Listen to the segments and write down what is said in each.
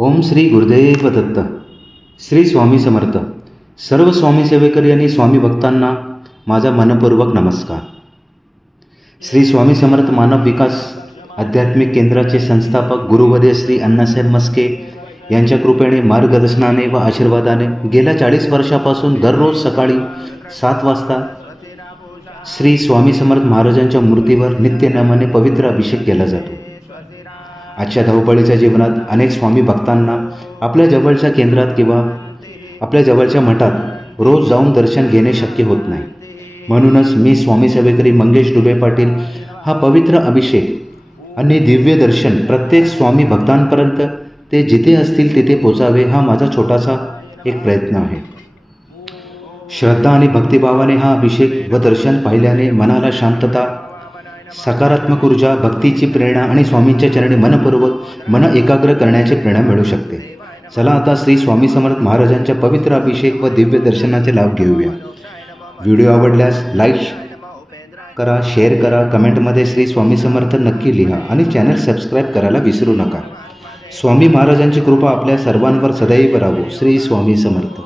ओम श्री गुरुदेव दत्त. श्री स्वामी समर्थ. सर्व स्वामी सेवेकरी आणि स्वामी भक्तांना माझा मनपूर्वक नमस्कार. श्री स्वामी समर्थ मानव विकास आध्यात्मिक केंद्राचे संस्थापक गुरुवर्य श्री अण्णासाहेब मस्के यांच्या कृपेने, मार्गदर्शनाने व आशीर्वादाने गेल्या 40 वर्षापासून दररोज सकाळी 7 वाजता श्री स्वामी समर्थ महाराजांच्या मूर्तीवर नित्यनेमाने पवित्र अभिषेक केला जातो. आजच्या धावपळीच्या जीवनात अनेक स्वामी भक्तांना आपल्या जवळच्या केंद्रात किंवा आपल्या जवळच्या मठात रोज जाऊन दर्शन घेणे शक्य होत नाही. म्हणूनच मी स्वामी सेवेकरी मंगेश डुबे पाटील हा पवित्र अभिषेक आणि दिव्य दर्शन प्रत्येक स्वामी भक्तांपर्यंत ते जिथे असतील तिथे पोचावे हा माझा छोटासा एक प्रयत्न आहे. श्रद्धा आणि भक्तिभावाने हा अभिषेक व दर्शन पाहिल्याने मनाला शांतता, सकारात्मक ऊर्जा, भक्तीची प्रेरणा आणि स्वामींच्या चरणी मन एकाग्र करण्याची प्रेरणा मिळू शकते. चला आता श्री स्वामी समर्थ महाराजांच्या पवित्र अभिषेक व दिव्य दर्शनाचे लाभ घेऊया. व्हिडिओ आवडल्यास लाईक करा, शेअर करा, कमेंटमध्ये श्री स्वामी समर्थ नक्की लिहा आणि चॅनल सबस्क्राईब करायला विसरू नका. स्वामी महाराजांची कृपा आपल्या सर्वांवर सदैव राहो. श्री स्वामी समर्थ.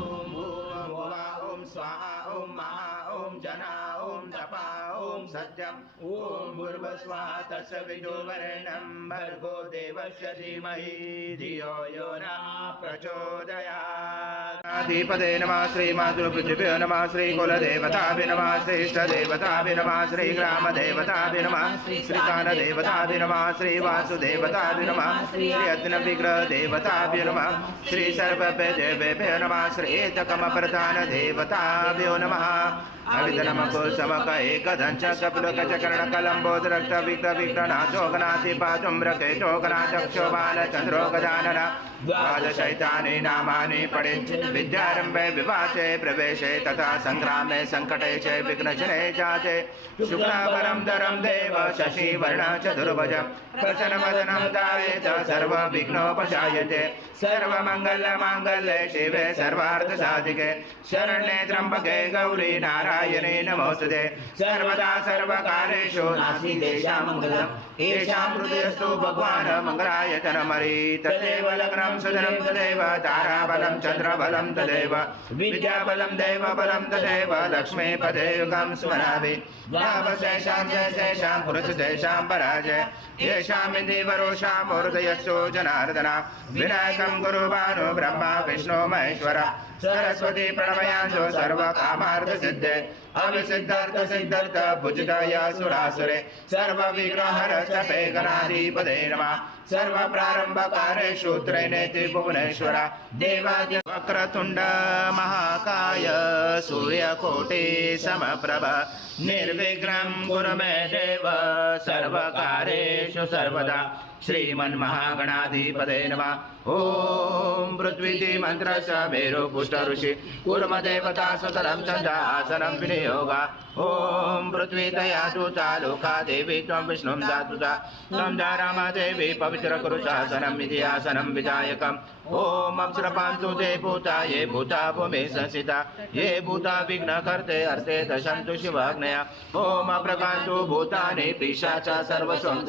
ओम भूर्भुवस्सुवः तत्सवितुर्वरेण्यं भर्गो देवस्य धीमहि धियो यो नः प्रचोदयात्. अधिपते नमः. श्री मातृपृथिव्यो नमः. श्री कुलदेवताभ्यो नमः. श्री इष्टदेवताभ्यो नमः. श्री ग्रामदेवताभ्यो नमः. श्री कालदेवताभ्यो नमः. श्री वासुदेवताभ्यो नमः. श्री यज्ञविग्रहदेवताभ्यो नमः. श्री सर्वदेवेभ्यो नमः. श्री एककमप्रधानदेवताभ्यो नमः. अविधनमकुसमक एकदंश कपिलकचकर्णकलम्बोदरक्त विघ्ननाथोगनाधिपातुम्रके चोगनाचक्षोबालचन्द्रो गजानन द्वादशैतानि नामानि पठे. विद्यारम्भे विवाचे प्रवेशे तथा संग्रामे संकटे च विघ्नशने जाते. शुक्लांबरं धरं देव शशिवर्ण चतुर्भुज प्रसन्नवदनं ध्यायेत् सर्वविघ्नोपशायते. सर्वमङ्गलमाङ्गल्ये शिवे सर्वार्थसाधिके शरण्ये त्र्यम्बके गौरी नारायणे नमोस्तुते. सर्वदा सर्वकार्येषु नास्ति तेषां मङ्गलम्. येषां हृदयस्तु भगवान् मङ्गलाय तन्मरि. तदेव लग्नं सुधनं तदेव ताराबलं चन्द्रबलं तदेव विद्याबलं दैवबलं तदेव लक्ष्मीपदे युगं स्मरामि. भावशेषां जयशेषां पुरुषशेषां पराजय येषामिन्द्रियवरोषां हृदयस्सु जनार्दन. विनायकं गुरुभानु ब्रह्मा विष्णु महेश्वर सरस्वती प्रणमयाञ्जो सर्वकामार्थसिद्धे. अविसिद्धार्थ सिद्धार्थ भुजिताय सुरासुरे सर्वविग्रहरस्तपे गणाधिपते नमः. सर्वप्रारम्भकारेषु त्रैनेति भुवनेश्वर देवाद्य वक्रतुण्ड महाकाय सूर्यकोटि समप्रभ निर्विघ्नं कुरु मे देव सर्वकार्येषु सर्वदा. श्रीमन्महागणाधिपते नमः. ओम पृथ्वीति मंत्रस्य मेरु पुष्ट ऋषि कूर्म देवता सतरं चन्द्र आसनं विनियोगा. ओम पृथ्वी तया दूता लोका देवी त्वं विष्णुं दातुता त्वं रमा देवी पवित्र कुरु शासनं इति आसनं विधायकम्. ओम अप्सरपान्तु ते भूता ये भूता भूमि संस्थिता ये भूता विघ्नकर्ते अर्थे दशन्तु शिवाग्नया. ओम अप्रकान्तु भूतानि पिशाचा सर्वस्वं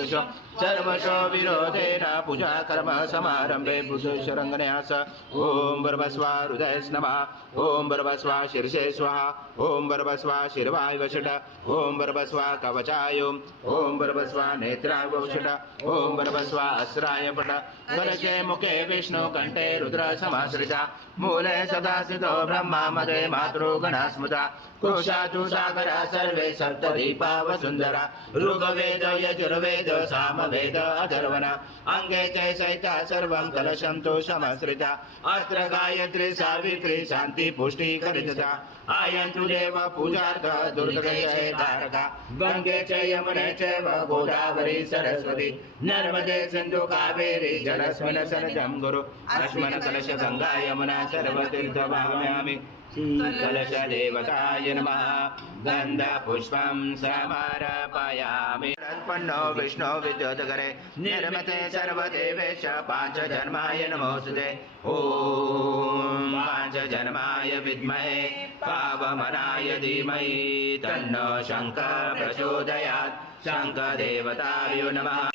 सर्वशो विरोधेन पूजा कर्म समारंभे बुद्धशरङ्गन्यास. ओम भर्भस्वा हृदय नमः. ओम भर्भस्वा शीर्षे स्वाहा. ओम भर्भस्वा शिरवाय वषट. ओम भर्भस्वा कवचाय. ओम भर्भस्वा नेत्राय वषट. ओम भर्भस्वा अस्राय पट. गणचे मुखे विष्णु कंठे रुद्र समाश्रिता. मूले सदा स्थितो ब्रह्मा मदे मातृगणा स्मृता. क्रोशातु सागरा सर्वे सप्तदीपा वसुन्धरा. ऋग्वेद यजुर्वेद सामवेद अथर्वण. अंगे च सहिता सर्वं कलशं तु समाश्रिता. अत्र गायत्री सावित्री शान्ति पुष्टि करिता. आयन्तु देव पूजार्थ दुर्गये तारका. गंगे च यमुने चैव गोदावरी सरस्वती नर्मदे सिन्धु कावेरी जलस्मिन् सन्निधं गुरु. अस्मिन् कलश गंगा यमुना सर्वतीर्थ भावयामि. कलश देवताय नमः. गंध पुष्पं समर्पयामि. उत्पन्नो विष्णु विद्युत्करे निर्मते सर्वदेवेश पांचजन्माय नमोस्तुते. ओम पांचजन्माय विद्महे पावमनाय धीमहि तन्नो शंकर प्रचोदयात्. शंखदेवताय नमः.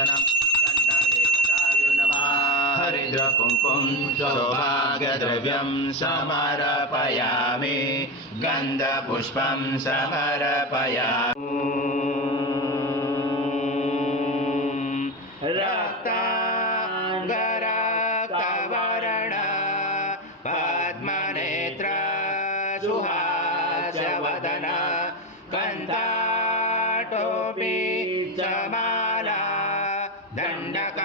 दर्शनम् कण्ठदेवताभ्यो नमः हरिद्रकुङ्कुम सौभाग्यद्रव्यं समर्पयामि गन्धपुष्पं समर्पयामि रक्ताङ्गरक्तवर्ण पद्मनेत्र सुहास्यवदन कन्दाटोपि च माला दण्डकमण्डलोदर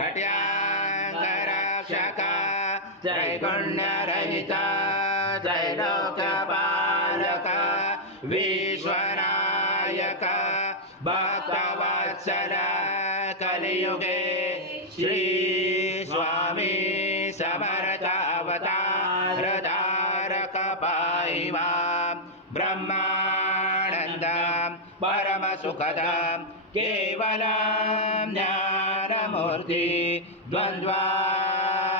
कट्याङ्गरक्षक त्रैगुण्यरहित त्रैलोक्यपालक विश्वनायक भक्तवत्सल कलियुगे श्री स्वामी समर्थ अवतार धारक पाहि मां ब्रह्मानंद परम सुखद केवलं ज्ञानमूर्ति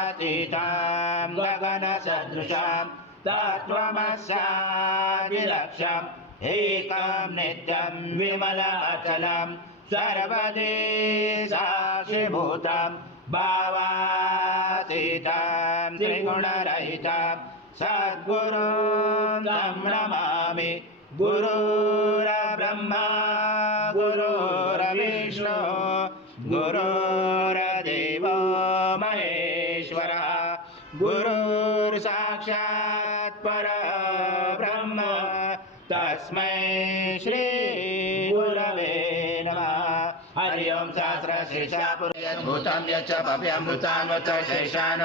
द्वन्द्वातीतं गगन सदृशं तत्त्वमस्यादिलक्ष्यम् एकं नित्यं विमलाचलं सर्वदे साक्षिभूतं भावातीतं त्रिगुणरहितं सद्गुरुं तं नमामि गुरुर्ब्रह्मा गुरुर्विष्णु गुरुर्देवो महेश्वरः गुरुर्साक्षात् परब्रह्म तस्मै श्री गुरवे नमः हरि ओम सहस्रशीर्षा पुरुषभूतं यच्च भव्यमृतान्वत शेषान्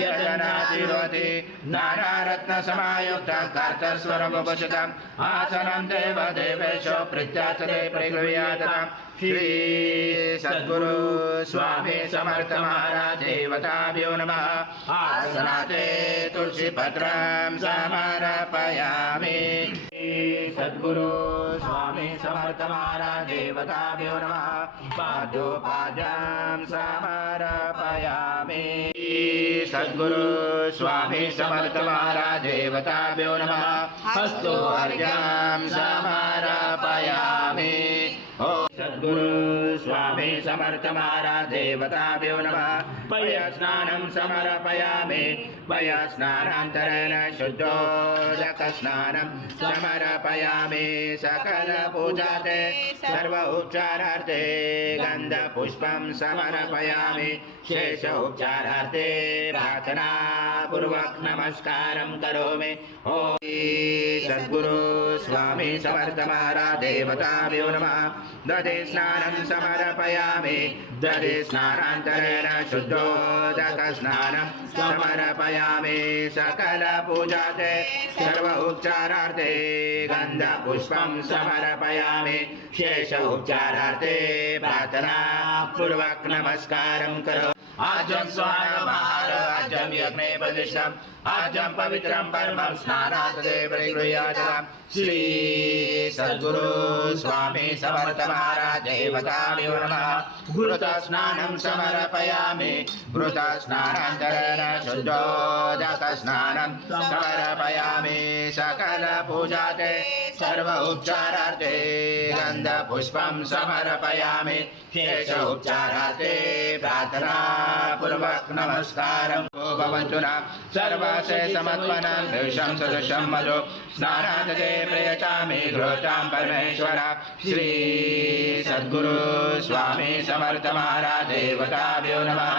यजनातिरोति नानारत्नसमायुक्तं कार्तस्वरमुपचितम् आसनं देवदेवेशो प्रीत्याचरे प्रगृह्यातम् श्री सद्गुरु स्वामी समर्थ महाराज देवताभ्यो नमः आसनाते तुलसीपत्रं समर्पयामि सद्गुरु स्वामी समर्थ महाराज देवताभ्यो नमः पादोपाद्यं समर्पयामि सद्गुरु स्वामी समर्थ महाराज देवताभ्यो नमः हस्तो अर्घ्यं समर्पयामि सद्गुरु स्वामी समर्थ महाराज देवताभ्यो नमः पयस्नानं समर्पयामि पयस्नानान्तरेण शुद्धोदकस्नानं समर्पयामि सकल पूजाते सर्व उपचारार्थे गन्धपुष्पं समर्पयामि शेष उपचारार्थे प्रार्थना पूर्वक नमस्कारं करोमि ओम सद्गुरु स्वामी समर्थ महाराज देवताभ्यो नमः दधि स्नानं समर्पयामि दधि स्नानान्तरेण शुद्धोदकस्नानं समर्पयामि सकल पूजाते सर्व उपचारार्थे गन्धपुष्पं समर्पयामि शेष उपचारार्थे प्रार्थना पूर्वक नमस्कारं करो आजं स्वाहार आजं यज्ञे प्रतिष्ठम् आजं पवित्रं परमं स्नानादे परिगृह्यातम् श्री सद्गुरु स्वामी समर्थ महाराज देवताभ्यो नमः घृत स्नानं समर्पयामि घृत स्नानान्तरेण शुद्धोदक स्नानं समर्पयामि सकल पूजाते सर्व उपचारार्थे गन्धपुष्पं समर्पयामि शेष उपचारार्थे प्रार्थना पूर्वक नमस्कारं भवन्तु न सर्वासे समत्वनं देशं सदृशं मधु स्नानादे प्रयचामि घृतां परमेश्वर श्री सद्गुरु स्वामी समर्थ महाराज देवताभ्यो नमः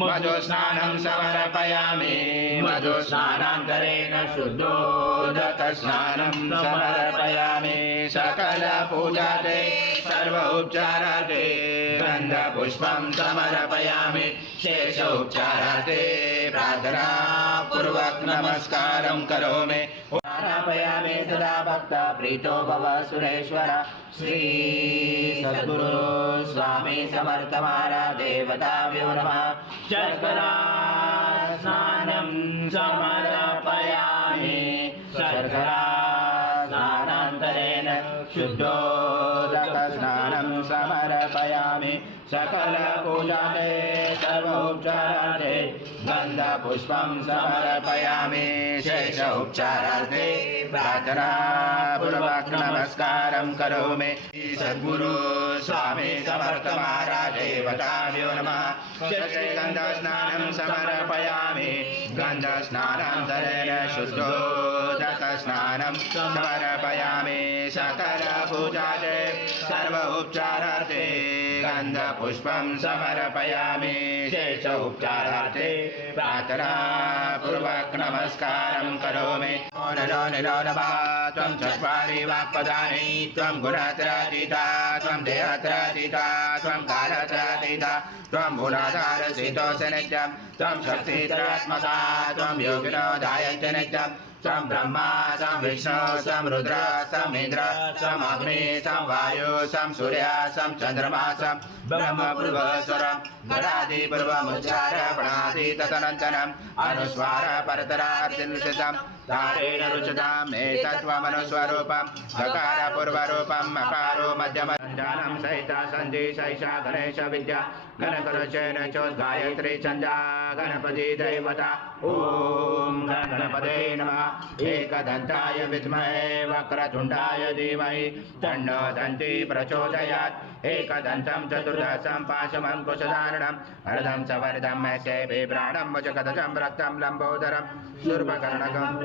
मधु स्नानं समर्पयामि मधु स्नानान्तरेण शुद्धोदक स्नानं समर्पयामि सकल पूजाते सर्व उपचारार्थे गन्धपुष्पं समर्पयामि शेष उपचारार्थे प्रार्थना पूर्वक नमस्कारं करोमि समर्पयामि सदा भक्त प्रीतो भव सुरेश्वर श्री सद्गुरु स्वामी समर्थ महाराज देवताभ्यो नमः शर्करा स्नानं समर्पयामि शर्करा स्नानान्तरेण शुद्धोदक स्नानं समर्पयामि सकल पूजाते सर्वोपचारार्थे गन्धपुष्पं समर्पयामि शेष उपचारार्थे प्रार्थना पूर्वक नमस्कारं करोमि सद्गुरु स्वामी समर्थ महाराज देवताभ्यो नमः शिरसे गन्धस्नानं समर्पयामि गन्धस्नानान्तरेण शुद्धोदकस्नानं समर्पयामि सकलपूजायै सर्व उपचारार्थे गन्धपुष्पं समर्पयामि शेष उपचारार्थे प्रार्थनापूर्वक नमस्कारं करोमि नमो नमः त्वं चत्वारि वाक्पदानि त्वं गुणत्रयातीता त्वं देहत्रयातीता त्वं कालत्रयातीता त्वं मूलाधारस्थितोऽसि नित्यं त्वं शक्तित्रयात्मका त्वं योगिनो ध्यायन्ति नित्यं त्वं ब्रह्मा त्वं विष्णु त्वं रुद्र त्वं इन्द्र त्वं अग्नि त्वं वायु त्वं सूर्य त्वं चन्द्रमा त्वं ब्रह्मपूर्वस्वरं गणादिपूर्वमुच्चार प्रणादि तदनन्तरम् अनुस्वार परतरार्थितं तारेण रुचताम् एतत्त्वमनुस्वरूपं गकारपूर्वरूपम् अकारो मध्यमञ्जानं सहिता सन्धि सैषा गणेश विद्या गणकरुचेन चोद्गायत्री छन्दा गणपति दैवता ॐ गणपते नमः एकदन्ताय विद्महे वक्रतुण्डाय धीमहि तन्नो दन्ती प्रचोदयात् एकदन्तं चतुर्दशं पाशमं कुशधारणम् अर्धं च वरदं मैसेभि प्राणं वचकदचं रक्तं लम्बोदरं शूर्पकर्णकं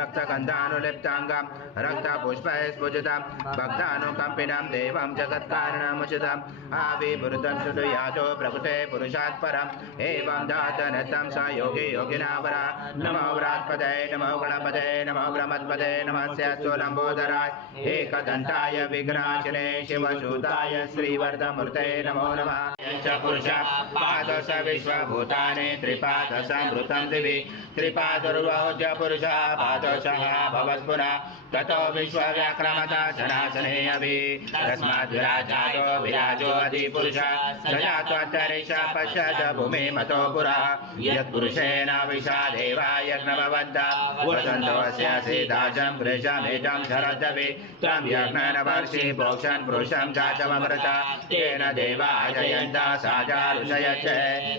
रक्तगन्धानुलिप्ताङ्गं रक्तपुष्पैः स्फुजितं भक्तानुकम्पिनं देवं जगत्कारणमुचितम् आविर्भूतं सुदुयातो प्रकृते पुरुषात् परम् एवं दातनतं स योगी योगिनावरा नमो व्रात्पदे नमो गणपते नमो ब्रह्मत्पदे नमस्य लम्बोदराय एकदन्ताय विघ्नाशिने शिवसूताय श्रीवरदमूर्ते नमो नमः च पुरुष पादश विश्वभूतानि त्रिपादसंवृतं दिवि त्रिपादुर्वोज्य पुरुषः पादशः भवत्पुनः ततो विश्वव्याक्रमता शनासने अभि तस्माद् विराजातो विराजो अधिपुरुषः स जातोऽन्तरिक्ष पश्यत भूमि मतो पुरः यत्पुरुषेण विशा देवा यज्ञमवन्तः वसन्तोऽस्य सीताजं गृशमिदं शरदपि त्वं यज्ञनवर्षि प्रोक्षन् पुरुषं जातममृत तेन देवा जयन्तः साजा ऋषयच्चे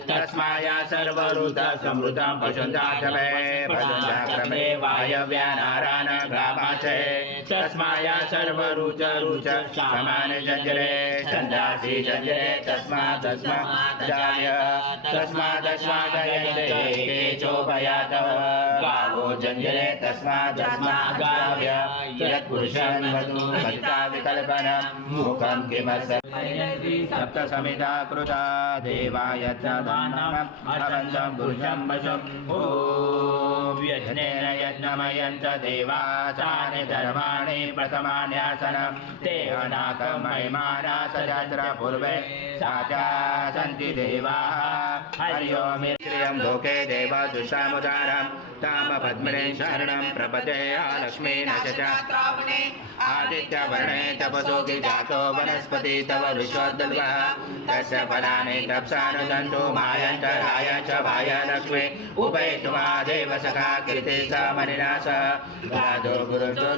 तस्माया सर्वऋतसंवृतं पशुञ्जातमे पशुञ्जाक्रमे वायव्यानारायण ग्रामाचे तस्माया सर्वरुच समान जंजरे छन्दासि जंजरे तस्मात् जायन्ते चोभयातव गावो जंजरे तस्मात् जाव्य यत्पुरुषं वधू भक्ता विकल्पनं मुखं किमस्य सप्तसमिधा कृता देवायज्ञदानम् अवन्दं पुरुषं वशम् ॐ यज्ञेन यज्ञमयन्त देवाचार्य धर्माणि प्रथमान्यासनं ते अनाकं महिमाना सजत्र पूर्वे साचा सन्ति देवाः हरि ओम् श्रियं लोके देवदुषामुदारं तामपद्मने शरणं प्रपदे लक्ष्मीन चक्रावणे आदित्यवर्णे तपसोऽपि जातो वनस्पति तव विश्वोद्भवः तस्य फलानि तप्सानुदन्तु मायन्तराय च भाय लक्ष्मी उभयतुमादेव सखा कीर्ति स मनिनाश गादो गुरुतो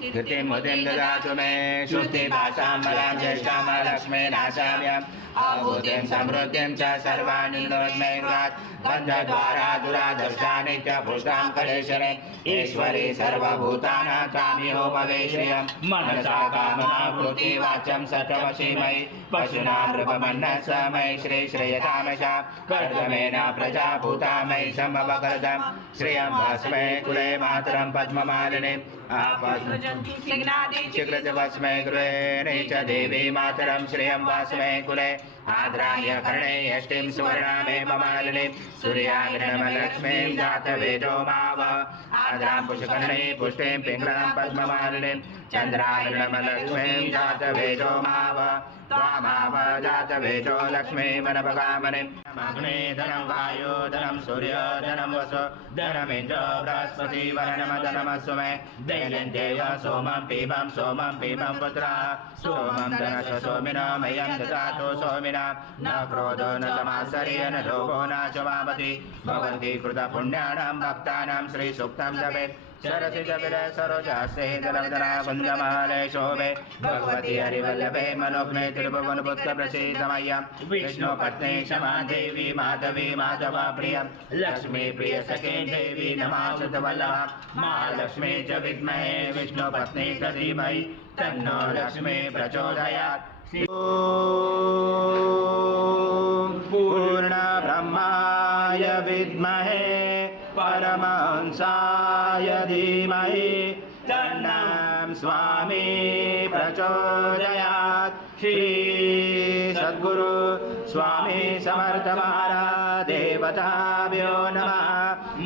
कीर्तिं मुदिं ददातु मे शुद्धिभाषां बलां ज्येष्ठां लक्ष्मी नाशाम्यम् आभूतिं समृद्धिं च सर्वाणि नोन्मे गृहात् गन्धद्वारा दुरादर्शानि च पुष्टां कलेशने ईश्वरी सर्वभूतानां काम्यो भवे श्रियं मनसा कामना भूति वाचं सत्वशीमयि पशुना नृपमन्नस मयि श्री श्रेयतामशा कर्दमेन प्रजा भूता मयि समवकर्दं श्रियं भस्मे कुले मातरं पद्ममालिनीम् चिक्रज भस्मे गृहे च देवी मातरं श्रियं भस्मे कुले आद्राय कर्णे यष्टिं सुवर्णामेव मालिनीं सूर्याग्निर्मलक्ष्मीं जातवेदो माव आद्रां पुष्कर्णे पुष्टिं पिङ्गलां पद्ममालिनीं चन्द्राग्निर्मलक्ष्मीं जातवेदो माव त्वामाव जातवेदो लक्ष्मीमनपगामनिम् अग्ने धनं वायो धनं सूर्य धनं वसु धनमिन्द्र बृहस्पति वर्णमधनमस्व मे दैनन्देय सोमं पीबं पुत्रः सोमं धनस सोमिनो मह्यं ददातु सोमिना न क्रोधो न समाश्चर्य न लोभो न च वामति भवन्ति कृतपुण्यानां भक्तानां श्रीसूक्तं जपेत् सरसिजविलय सरोजास्ते दलवदना कुन्दमालय शोभे भगवती हरिवल्लभे मनोज्ञे त्रिभुवनपुत्र प्रसीदमय्या विष्णुपत्नी क्षमा देवी माधवी माधवा प्रिया लक्ष्मी प्रिय सखे देवी नमासुत वल्लभा महालक्ष्मी च विद्महे विष्णुपत्नी च धीमहि तन्नो लक्ष्मी प्रचोदयात्। पूर्ण ब्रह्माय विद्महे परमहंसाय धीमहि तन्नं स्वामी प्रचोदयात्। श्री सद्गुरु स्वामी समर्थ महाराज देवताभ्यो नमः।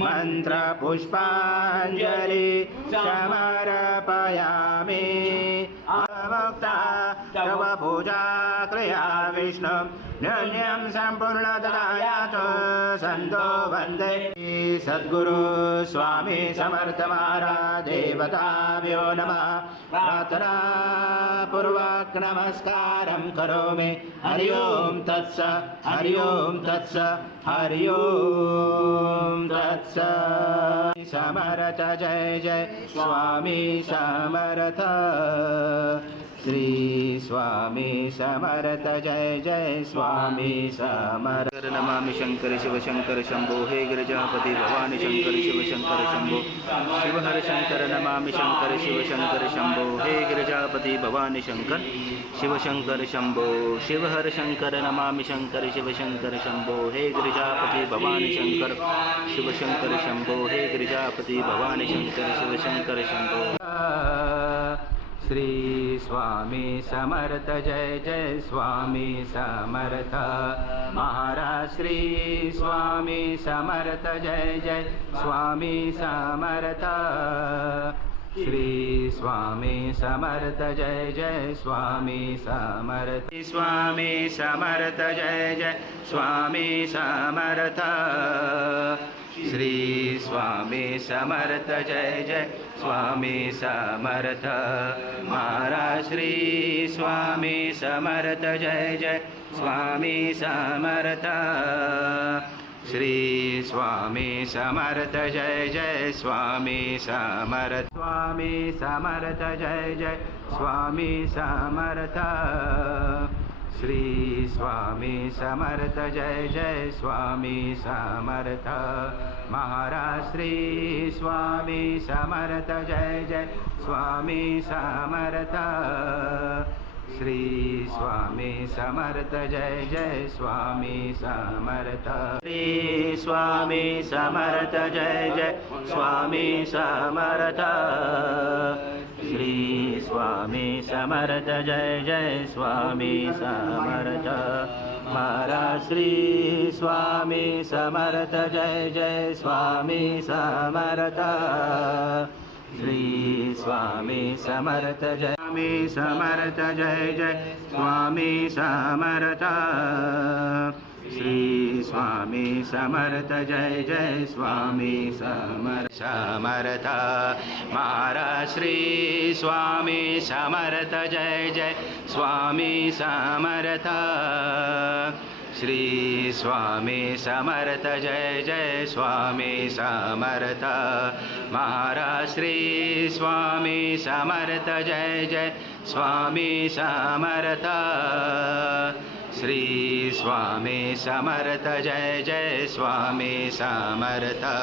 मंत्र पुष्पांजलि समर्पयामि। अवक्ता तव पूजा क्रिया विष्णु नित्यं संपूर्णतयात संतो वन्दे। सद्गुरु स्वामी समर्थ महाराज देवताभ्यो नमः। प्रार्थना पूर्वक नमस्कारं करोमि। हरि ओम तत्स हरि ओम तत्स हरि ओम तत्स। समर्थ जय जय स्वामी समर्थ। श्री स्वामी समर्थ जय जय स्वामी समर्थ। नमामि शंकर शिव शंकर शंभो हे गिरिजापति भवानी शंकर शिव शंकर शंभो शिव हर शंकर नमामि शंकर शिव शंकर शंभो हे गिरिजापति भवानी शंकर शिव शंकर शंभो शिव हर शंकर नमामि शंकर शिव शंकर शंभो हे गिरिजापति भवानी शंकर शिव शंकर शंभो हे गिरिजापति भवानी शंकर शिव शंकर शंभो। श्री स्वामी समर्थ जय जय स्वामी समर्थ महाराज। श्री स्वामी समर्थ जय जय स्वामी समर्थ। श्री स्वामी समर्थ जय जय स्वामी समर्थ। स्वामी समर्थ जय जय स्वामी समर्थ। श्री स्वामी समर्थ जय जय स्वामी समर्थ महाराज। श्री स्वामी समर्थ जय जय स्वामी समर्थ। श्री स्वामी समर्थ जय जय स्वामी समर्थ। स्वामी समर्थ जय जय स्वामी समर्थ। श्री स्वामी समर्थ जय जय स्वामी समर्थ महाराज। श्री स्वामी समर्थ जय जय स्वामी समर्थ। श्री स्वामी समर्थ जय जय स्वामी समर्थ। श्री स्वामी समर्थ जय जय स्वामी समर्थ। श्री स्वामी समर्थ जय जय स्वामी समर्थ महाराज। श्री स्वामी समर्थ जय जय स्वामी समर्थ। श्री स्वामी समर्थ जय स्वामी समर्थ जय जय स्वामी समर्थ। श्री स्वामी समर्थ जय जय स्वामी समर्थ समर्थ महाराज। श्री स्वामी समर्थ जय जय स्वामी समर्थ। श्री स्वामी समर्थ जय जय स्वामी समर्थ महाराज। श्री स्वामी समर्थ जय जय स्वामी समर्थ। श्री स्वामी समर्थ जय जय स्वामी समर्थ